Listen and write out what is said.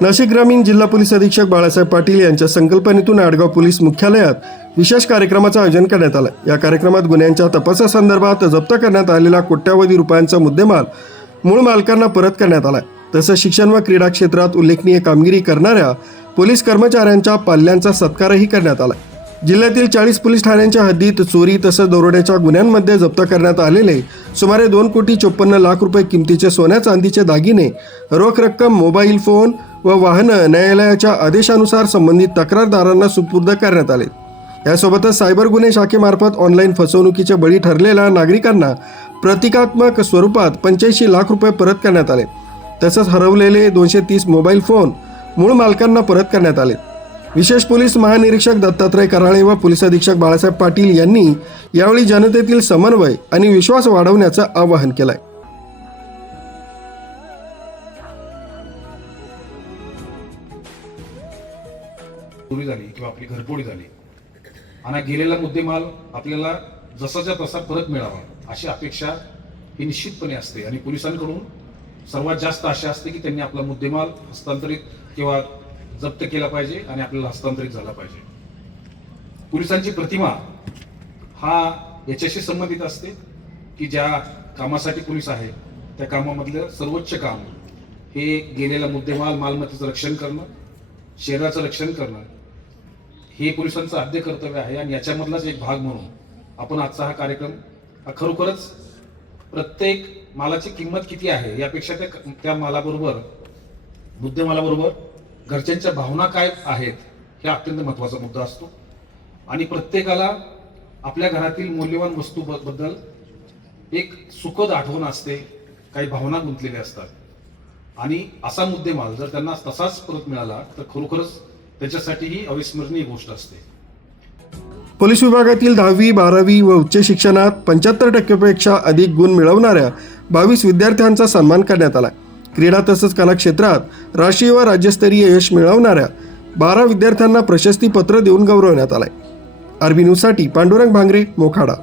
नाशिक ग्रामीण जिल्हा पोलीस अधीक्षक बाळासाहेब पाटील यांच्या संकल्पनेतून आडगाव पोलीस मुख्यालयात विशेष कार्यक्रमाचं आयोजन करण्यात आलं। या कार्यक्रमात गुन्ह्यांच्या तपासासंदर्भात जप्त करण्यात आलेला कोट्यावधी रुपयांचा मुद्देमाल मूळ मालकांना परत करण्यात आला। तसंच शिक्षण व क्रीडा क्षेत्रात उल्लेखनीय कामगिरी करणाऱ्या पोलीस कर्मचाऱ्यांच्या पाल्यांचा सत्कारही करण्यात आला। जिल्ह्यातील 40 पोलीस ठाण्यांच्या हद्दीत चोरी तसंच दरोड्याच्या गुन्ह्यांमध्ये जप्त करण्यात आलेले सुमारे 2,54,00,000 रुपये किमतीचे सोन्या चांदीचे दागिने, रोख रक्कम, मोबाईल फोन व वाहनं न्यायालयाच्या आदेशानुसार संबंधित तक्रारदारांना सुपूर्द करण्यात आले। यासोबतच सायबर गुन्हे शाखेमार्फत ऑनलाईन फसवणुकीचे बळी ठरलेल्या नागरिकांना प्रतिकात्मक स्वरूपात 85 लाख रुपये परत करण्यात आले। तसंच हरवलेले 230 मोबाईल फोन मूळ मालकांना परत करण्यात आले। विशेष पोलीस महानिरीक्षक दत्तात्रय कराळे व पोलीस अधीक्षक बाळासाहेब पाटील यांनी यावेळी जनतेतील समन्वय आणि विश्वास वाढवण्याचं आवाहन केलंय। चोरी झाली किंवा आपली घरफोडी झाली आणि गेलेला मुद्देमाल आपल्याला जसाच्या तसा परत मिळावा अशी अपेक्षा ही निश्चितपणे असते आणि पोलिसांकडून सर्वात जास्त आशा असते की त्यांनी आपला मुद्देमाल हस्तांतरित किंवा जप्त केला पाहिजे आणि आपल्याला हस्तांतरित झाला पाहिजे। पोलिसांची प्रतिमा हा याच्याशी संबंधित असते की ज्या कामासाठी पोलीस आहे त्या कामामधलं सर्वोच्च काम हे गेलेला मुद्देमाल मालमत्तेचं रक्षण करणं, शरीराचं रक्षण करणं हे पोलिसांचं आद्य कर्तव्य आहे आणि याच्यामधलाच एक भाग म्हणून आपण आजचा हा कार्यक्रम खरोखरच प्रत्येक मालाची किंमत किती आहे यापेक्षा त्या मालाबरोबर मुद्देमालाबरोबर घरच्यांच्या भावना काय आहेत हे अत्यंत महत्त्वाचा मुद्दा असतो आणि प्रत्येकाला आपल्या घरातील मौल्यवान वस्तू बद्दल एक सुखद आठवण असते, काही भावना गुंतलेल्या असतात आणि असा मुद्देमाल जर त्यांना तसाच परत मिळाला तर खरोखरच त्याच्यासाठी ही अविस्मरणीय गोष्ट असते। पोलीस विभागातील 10वी, 12वी व उच्च शिक्षणात 75% अधिक गुण मिळवणाऱ्या 22 विद्यार्थ्यांचा सन्मान करण्यात आला। क्रीडा तसंच कला क्षेत्रात राष्ट्रीय व राज्यस्तरीय यश मिळवणाऱ्या 12 विद्यार्थ्यांना प्रशस्ती पत्र देऊन गौरवण्यात आलंय। आरबी न्यूजसाठी पांडुरंग भांगरे, मोखाडा।